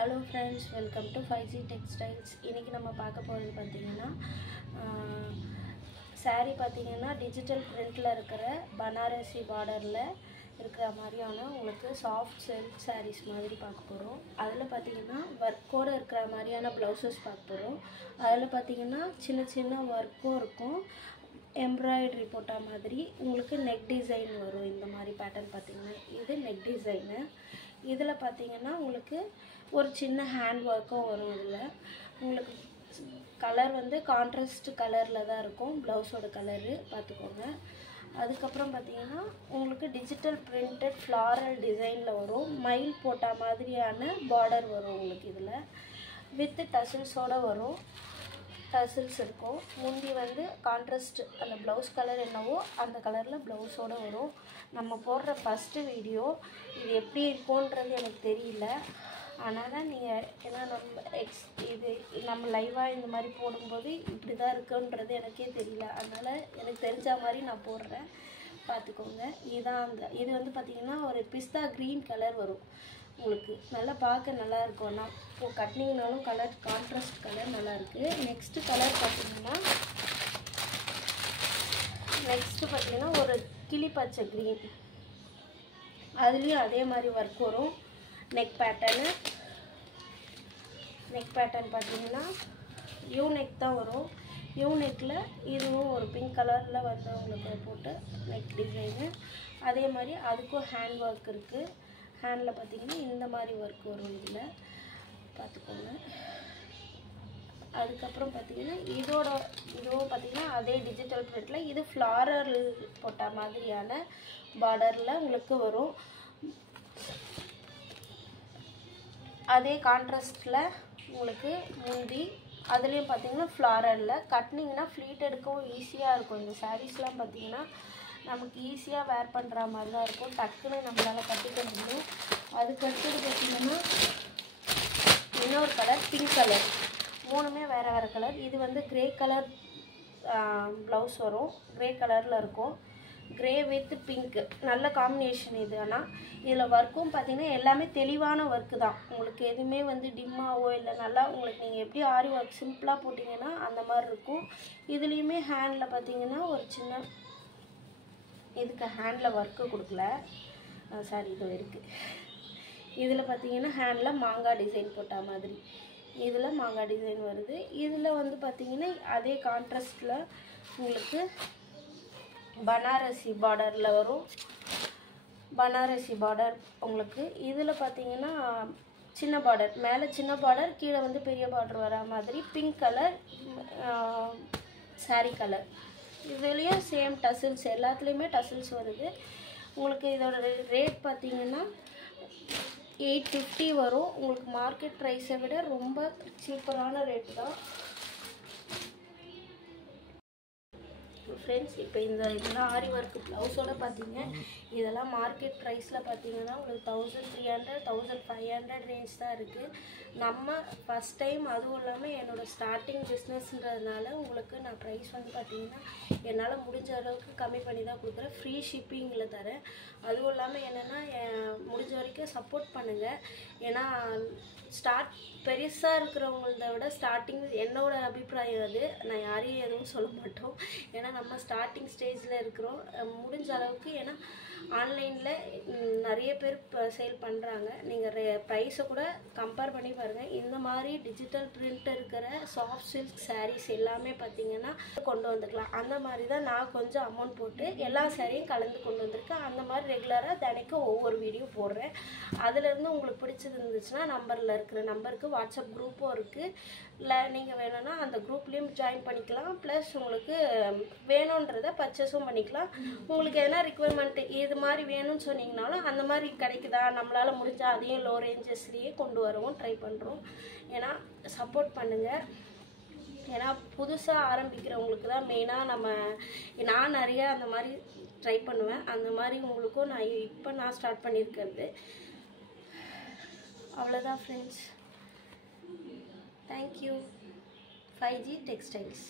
Hello friends, welcome to 5G Textiles. இன்னைக்கு நம்ம பார்க்க போறது பாத்தீங்கன்னா saree பாத்தீங்கன்னா டிஜிட்டல் பிரிண்ட்ல இருக்கிற பனாரசி பார்டர்ல இருக்கிற மாதிரியான உங்களுக்கு சாஃப்ட் silk sarees மாதிரி பார்க்க போறோம். அதுல பாத்தீங்கன்னா வர்க்கோட இருக்கிற மாதிரியான ப்ளவுசஸ் பார்க்க போறோம். அதுல பாத்தீங்கன்னா சின்ன சின்ன வர்க்கும் இருக்கும். எம்ப்ராய்டரி போட்ட மாதிரி உங்களுக்கு neck design வரும். இந்த மாதிரி பேட்டர்ன் பாத்தீங்கன்னா இது neck design. இதுல பாத்தீங்கன்னா உங்களுக்கு ஒரு சின்ன ஹேண்ட் வர்க்கும் வரும். இதுல உங்களுக்கு கலர் வந்து கான்ட்ராஸ்ட் கலர்ல தான் இருக்கும். ப்ளவுஸோட கலர் பாத்துக்கோங்க. அதுக்கு அப்புறம் பாத்தீங்கன்னா உங்களுக்கு டிஜிட்டல் பிரிண்டட் floral டிசைன்ல வரும். மயில் போட்ட மாதிரியான border வரும் உங்களுக்கு இதுல. வித் டசல்ஸோட வரும். டசல்ஸ் இருக்கும். முந்தி வந்து கான்ட்ராஸ்ட் அந்த ப்ளவுஸ் கலர் என்னவோ அந்த கலர்ல ப்ளவுஸோட வரும். நம்ம போடுற ஃபர்ஸ்ட் வீடியோ இது எப்படி இருக்கும்ன்றது எனக்கு தெரியல. ஆனால நீங்க ஏன்னா நம்ம லைவா இந்த மாதிரி போடும்போது இப்படி தான் இருக்குன்றது எனக்கே தெரியல. அதனால எனக்கு தெரிஞ்ச மாதிரி நான் போடுறேன். பாத்துக்கோங்க. இது வந்து பாத்தீங்கன்னா ஒரு பிஸ்தா கிரீன் கலர் வரும். உங்களுக்கு நல்லா பார்க்க நல்லா இருக்கும். நான் இப்போ கட்டிங்னாலும் கலர் கான்ட்ராஸ்ட் கலர் நல்லா இருக்கு. நெக்ஸ்ட் கலர் பாத்தீங்கன்னா ஒரு கிளி பச்சை கிரீன். அதுலயும் அதே மாதிரி வர்க் வரும். நெக் பேட்டர்ன் பாத்தீங்கன்னா யூ நெக் தான் வரும். யூ நெக்ல இதுவும் ஒரு பிங்க் கலர்ல வந்து உங்களுக்கு போட்டு நெக் டிசைன். அதே மாதிரி அதுக்கும் ஹேண்ட் வர்க் இருக்கு. ஹேண்ட்ல பாத்தீங்கன்னா இந்த மாதிரி வர்க் வரும். இதுல பாத்துக்கோங்க. அதுக்கு அப்புறம் பாத்தீங்கன்னா இதுவும் பாத்தீங்கன்னா அதே டிஜிட்டல் பிரிண்ட்ல இது floral போட்ட மாதிரியான பார்டர்ல உங்களுக்கு வரும். அதே கான்ட்ராஸ்ட்ல உங்களுக்கு முந்தி அதுலயும் பாத்தீங்கன்னா floral கட்டினீங்கன்னா ஃப்ளீட் எடுக்கவும் ஈஸியா இருக்கும். இந்த sareesலாம் பாத்தீங்கன்னா நமக்கு ஈஸியா வேர் பண்ற மாதிரி தான் இருக்கும். டக்குன்னு நம்மளால கட்டிக்க முடியும். அதுக்கு அடுத்து பாத்தீங்கன்னா இன்னொரு கலர் பிங்க் கலர். மூணுமே வேற வேற கலர். இது வந்து கிரே கலர் ப்ளவுஸ் வரும். கிரே கலர்ல இருக்கும். கிரே வித் பிங்க் நல்ல காம்பினேஷன் இது. ஆனா இதுல வர்க்கும் பாத்தீங்கன்னா எல்லாமே தெளிவான வர்க் தான். உங்களுக்கு எதுமே வந்து டிம்மாவோ இல்ல நல்லா உங்களுக்கு நீங்க எப்படி ஆரி வர்க் சிம்பிளா போட்டீங்கன்னா அந்த மாதிரி இருக்கும். இதுலயுமே ஹேண்ட்ல பாத்தீங்கன்னா ஒரு சின்ன இதுக்கு ஹேண்ட்ல வர்க் கொடுக்கல. சாரி இது இருக்கு. இதுல பாத்தீங்கன்னா ஹேண்ட்ல மாங்காய் டிசைன் போட்ட மாதிரி. இதுல மாங்காய் டிசைன் வருது. இதுல வந்து பாத்தீங்கன்னா அதே கான்ட்ராஸ்ட்ல உங்களுக்கு பனாரசி பார்டர்ல வரும். பனாரசி பார்டர் உங்களுக்கு இதுல பாத்தீங்கன்னா சின்ன பார்டர் மேல சின்ன பார்டர் கீழ வந்து பெரிய பார்டர் வர மாதிரி பிங்க் கலர் saree கலர். இதுலயும் சேம் டசல்ஸ் எல்லாத்துலயுமே டசல்ஸ் வருது. உங்களுக்கு இதோட ரேட் பாத்தீங்கன்னா 850 வரும். உங்களுக்கு மார்க்கெட் பிரைஸை விட ரொம்ப சீப்பரான ரேட் தான். फ्रेंड्स இப்போ இதெல்லாம் ஆரி வர்க் ப்ளவுஸோட பாத்தீங்க இதெல்லாம் மார்க்கெட் பிரைஸ்ல பாத்தீங்கன்னா உங்களுக்கு 1300 1500 ரேஞ்ச் தான் இருக்கு. நம்ம ஃபர்ஸ்ட் டைம் அதுவும் இல்லாம என்னோட ஸ்டார்டிங் பிசினஸ்ன்றதுனால உங்களுக்கு நான் பிரைஸ் வந்து பாத்தீங்கன்னா என்னால முடிஞ்ச அளவுக்கு கம்மி பண்ணி தான் கொடுக்குறேன். ஃப்ரீ ஷிப்பிங்ல தரேன். அதுவும் இல்லாம என்னன்னா முடிஞ்ச வரைக்கும் சப்போர்ட் பண்ணுங்க. ஏன்னா பெருசா இருக்கிறவங்களத விட ஸ்டார்டிங் என்னோட அபிப்பிராயம் அது. நான் யாரையும் எதுவும் சொல்ல மாட்டோம். ஏன்னா நம்ம ஸ்டார்டிங் ஸ்டேஜ்ல இருக்கிறோம். முடிஞ்ச அளவுக்கு ஏன்னா ஆன்லைன்ல நிறைய பேர் சேல் பண்றாங்க. நீங்க பிரைஸை கூட கம்பேர் பண்ணி பாருங்க. இந்த மாதிரி டிஜிட்டல் பிரிண்ட் இருக்கிற சாஃப்ட் சில்க் sarees எல்லாமே பாத்தீங்கன்னா கொண்டு வந்துக்கலாம். அந்த மாதிரி தான் நான் கொஞ்சம் அமௌண்ட் போட்டு எல்லா சாரியும் கலந்து கொண்டு வந்திருக்கேன். அந்த மாதிரி ரெகுலரா தினைக்கும் ஒவ்வொரு வீடியோ போடுறேன். அதுல இருந்து உங்களுக்கு பிடிச்சது இருந்துச்சுன்னா நம்பர்ல இருக்கிற நம்பருக்கு வாட்ஸ்அப் குரூப்பும் இருக்கு. இல்ல நீங்க வேணும்னா அந்த குரூப்லயும் ஜாயின் பண்ணிக்கலாம். பிளஸ் உங்களுக்கு வேணும்ன்றத பர்ச்சேஸும் பண்ணிக்கலாம். உங்களுக்கு எதனா ரிக்வயர்மெண்ட் இது மாதிரி வேணும்னு சொன்னீங்கனாலும் அந்த மாதிரி கிடைக்குதா நம்மளால முடிஞ்சா அதையும் லோ ரேஞ்சஸ்லயே கொண்டு வரவும் ட்ரை பண்றோம். ஏன்னா சப்போர்ட் பண்ணுங்க. ஏன்னா புதுசா ஆரம்பிக்கிறவங்களுக்கு தான் மெயினா நான் நிறைய அந்த மாதிரி ட்ரை பண்ணுவேன். அந்த மாதிரி உங்களுக்கும் நான் ஸ்டார்ட் பண்ணியிருக்கிறது. அவ்வளோதான் friends. Thank you. 5G Textiles.